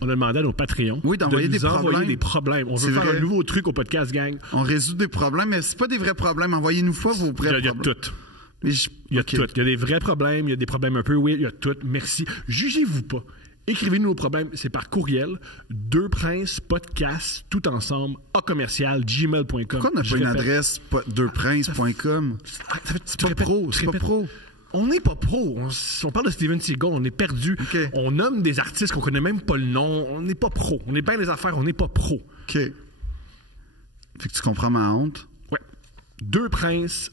on a demandé à nos Patreons d'envoyer de nous envoyer des problèmes. On veut faire un nouveau truc au podcast, gang. On résout des problèmes, mais c'est pas des vrais problèmes. Envoyez-nous pas vos vrais problèmes. Il y a tout. Il y a tout. Il y a des vrais problèmes, il y a des problèmes un peu weird, il y a tout. Merci. Jugez-vous pas. Écrivez-nous nos problèmes, c'est par courriel, 2 princes podcast, tout ensemble, @gmail.com. Pourquoi on n'a pas une adresse 2princes.com? C'est pas pro, c'est pas pro. On n'est pas pro. On parle de Steven Seagal, on est perdu. Okay. On nomme des artistes qu'on connaît même pas le nom. On n'est pas pro. On est bien les affaires, on n'est pas pro. OK. Fait que tu comprends ma honte? Ouais. 2 princes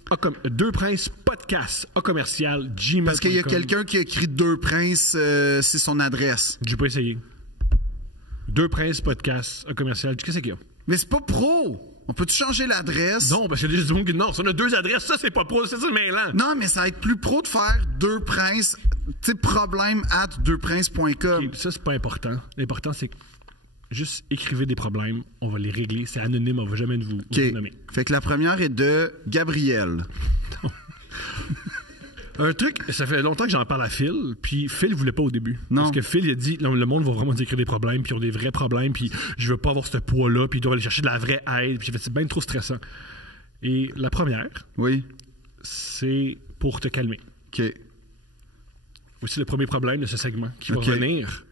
podcast @gmail.com. Parce qu'il y a quelqu'un qui a écrit 2 princes, c'est son adresse. J'ai pas essayé. 2 princes podcast @. Qu'est-ce qu'il y a? Mais c'est pas pro! On peut-tu changer l'adresse? Non, parce qu'il y a des gens qui non, si on a 2 adresses, ça c'est pas pro, c'est ça le mêlant. Non, mais ça va être plus pro de faire 2 princes, tu sais, problème @2princes.com. Okay, ça c'est pas important. L'important c'est que juste écrivez des problèmes, on va les régler, c'est anonyme, on va jamais vous nommer. Fait que la première est de Gabriel. Un truc, ça fait longtemps que j'en parle à Phil, puis Phil voulait pas au début. Non. Parce que Phil, il a dit, le monde va vraiment décrire des problèmes, puis ils ont des vrais problèmes, puis je veux pas avoir ce poids-là, puis ils doivent aller chercher de la vraie aide, puis j'ai fait, c'est bien trop stressant. Et la première, c'est pour te calmer. OK. Aussi le premier problème de ce segment, qui va revenir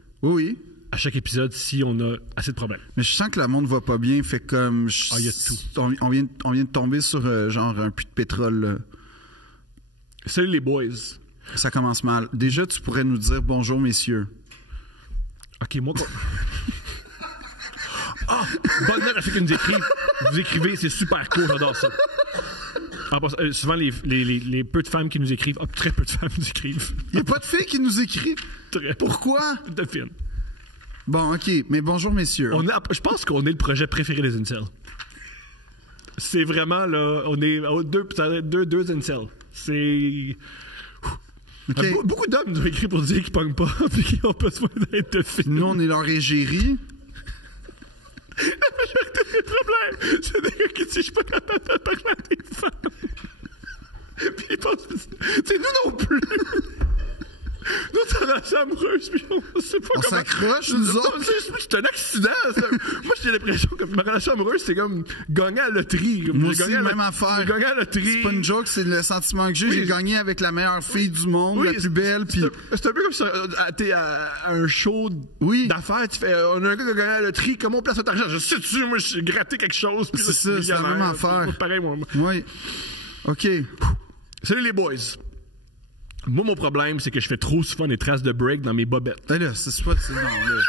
à chaque épisode si on a assez de problèmes. Mais je sens que le monde va pas bien, fait comme... il y a tout. On vient de tomber sur genre un puits de pétrole, là. Salut les boys. Ça commence mal. Déjà, tu pourrais nous dire bonjour, messieurs. OK, moi... bonne note à ceux qui nous écrivent. Vous écrivez, c'est super cool, j'adore ça. Souvent, les peu de femmes qui nous écrivent... très peu de femmes nous écrivent. Il n'y a pas de filles qui nous écrivent? Pourquoi? De filles. Bon, OK, mais bonjour, messieurs. Je pense qu'on est le projet préféré des incels. C'est vraiment, là, on est deux incels. C'est... Okay. Beaucoup d'hommes nous ont écrit pour dire qu'ils pognent pas et qu'ils n'ont pas besoin d'être de filles. Nous, on est leur égérie. La majorité des problèmes, c'est des gars qui disent « Je suis pas capable de parler à des femmes. » Puis ils pensent que c'est nous non plus. Nous, c'est une relation amoureuse, puis on sait pas comment... On s'accroche, nous autres. C'est un accident, ça. Moi, j'ai l'impression que ma relation amoureuse, c'est comme gagner à la loterie. Moi aussi, même affaire. Gagner à la loterie. C'est pas une joke, c'est le sentiment que j'ai. J'ai gagné avec la meilleure fille du monde, la plus belle, puis... C'est un peu comme ça, t'es à un show d'affaires, tu fais, on a un gars qui a gagné à la loterie, comment on place notre argent? Je sais-tu, moi, j'ai gratté quelque chose. C'est ça, c'est la même affaire. C'est pareil, moi. Oui. OK. Salut les boys. Moi, mon problème, c'est que je fais trop souvent des traces de break dans mes bobettes. Ben là, c'est pas... Non, là.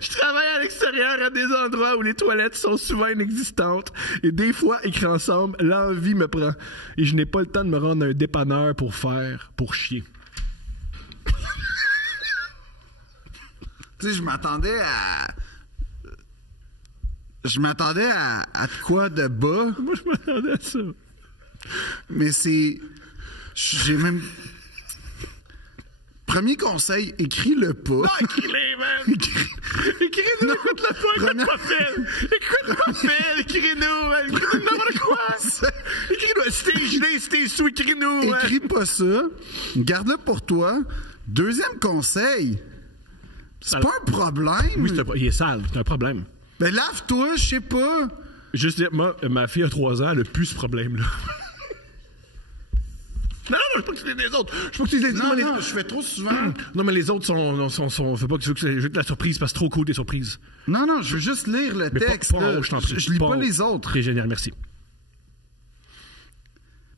Je travaille à l'extérieur à des endroits où les toilettes sont souvent inexistantes. Et des fois, écrit ensemble, l'envie me prend. Et je n'ai pas le temps de me rendre à un dépanneur pour chier. Tu sais, je m'attendais à de quoi de bas. Moi, je m'attendais à ça. Mais c'est... J'ai même... Premier conseil, écris-le pas. Non, écris-le, man! Écris-nous, écoute-le pas, écoute pas Phil! Écoute pas Phil, écris-nous, man! Écris-nous n'importe quoi! Écris-nous, si t'es gelé, si t'es sous, écris-nous! Écris pas ça, garde-le pour toi. Deuxième conseil, c'est pas un problème. Oui, il est sale, c'est un problème. Ben lave-toi, je sais pas. Juste dire, moi, ma fille a 3 ans, elle a plus ce problème-là. Non, je veux pas que tu dises les autres. Je veux pas que tu dises les autres. Non, je fais trop souvent. Non, mais les autres sont fais pas que je veux que la surprise, parce que c'est trop cool des surprises. Non, je veux juste lire le texte. Pas, je lis pas les autres. C'est génial, merci.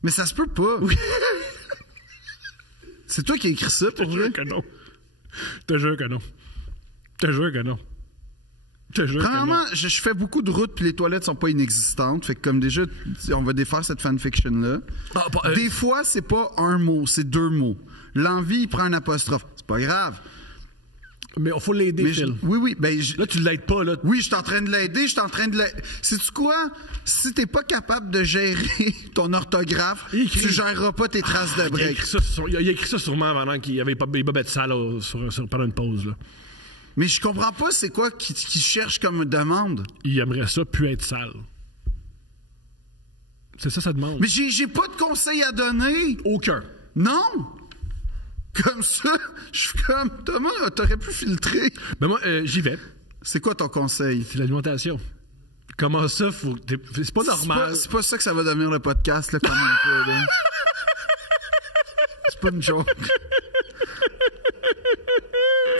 Mais ça se peut pas. Oui. C'est toi qui as écrit ça, pour vrai? Je te jure que non. Premièrement, je fais beaucoup de routes puis les toilettes sont pas inexistantes. Fait que comme déjà, on va défaire cette fanfiction-là. Des fois, c'est pas un mot, c'est 2 mots. L'envie, il prend un apostrophe. C'est pas grave. Mais il faut l'aider, Phil. Oui. Ben, là, tu l'aides pas, là. Oui, je suis en train de l'aider, Sais-tu quoi? Si t'es pas capable de gérer ton orthographe, tu géreras pas tes traces de break. Il a écrit ça sûrement pendant qu'il y avait les bobettes sales pendant une pause, là. Mais je comprends pas c'est quoi qu'il cherche comme demande. Il aimerait ça plus être sale. C'est ça sa demande. Mais j'ai pas de conseils à donner. Aucun. Non. Comme ça, je suis comme, Thomas, t'aurais pu filtrer. Ben moi, j'y vais. C'est quoi ton conseil? C'est l'alimentation. Comment ça, c'est pas normal. C'est pas ça que ça va devenir le podcast, là, quand même pas, là. C'est pas une joke.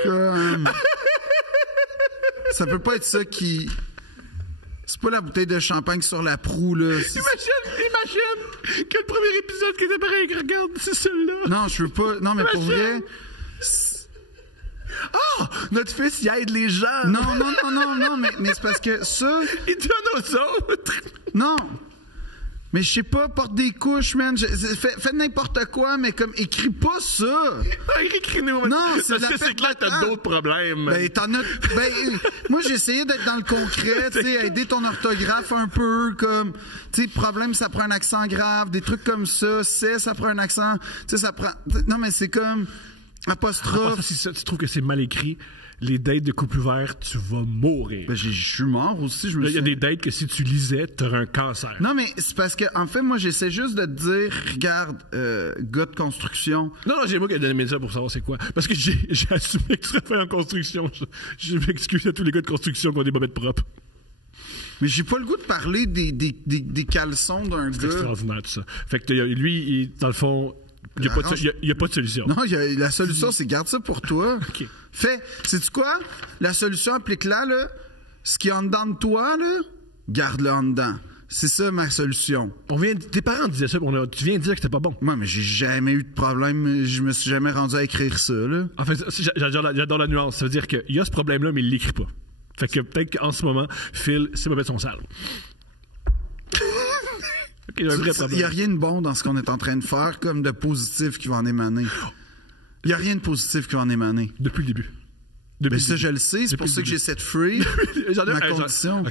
Comme... Ça peut pas être ça qui... C'est pas la bouteille de champagne sur la proue, là. Imagine que le premier épisode qui était pareil, regarde, c'est celui-là. Non, je veux pas... Non, mais pour vrai... Oh! Notre fils, il aide les gens. Non, mais c'est parce que ça... Il donne aux autres. Non. Mais je sais pas, porte des couches, man. Fais n'importe quoi, mais comme, écris pas ça. Écris-nous. Non, parce que c'est clair que t'as d'autres problèmes. Ben, moi, j'ai essayé d'être dans le concret, tu sais, aider ton orthographe un peu, comme, tu sais, problème, ça prend un accent grave, des trucs comme ça, ça prend un accent, tu sais, ça prend, non, mais c'est comme, apostrophe. Si tu trouves que c'est mal écrit, les dates de couple ouvert, tu vas mourir. Ben, je suis mort aussi. Il y a des dates que si tu lisais, t'aurais un cancer. Non, mais c'est parce que, en fait, moi, j'essaie juste de te dire, regarde, gars de construction. Non, j'ai moi qui ai donné mes ça pour savoir c'est quoi. Parce que j'ai assumé que je serais fait en construction. Je m'excuse à tous les gars de construction qui ont des bobettes propres. Mais j'ai pas le goût de parler des caleçons d'un gars. C'est extraordinaire, tout ça. Fait que lui, dans le fond... Il n'y a pas de solution. Non, la solution, c'est garde ça pour toi. OK. Sais-tu quoi? La solution, applique-la, là. Ce qui est en dedans de toi, là, garde-le en dedans. C'est ça, ma solution. Tes parents disaient ça, tu viens de dire que c'était pas bon. Moi, mais j'ai jamais eu de problème. Je me suis jamais rendu à écrire ça, là. En fait, j'adore la nuance. Ça veut dire qu'il y a ce problème-là, mais il l'écrit pas. Fait que peut-être qu'en ce moment, Phil, ses bobettes sont sales. Okay, il n'y a rien de bon dans ce qu'on est en train de faire, comme de positif qui va en émaner. Il n'y a rien de positif qui va en émaner. Depuis le début. Mais ça, je le sais. C'est pour ça que j'ai cette free. Ma condition. OK,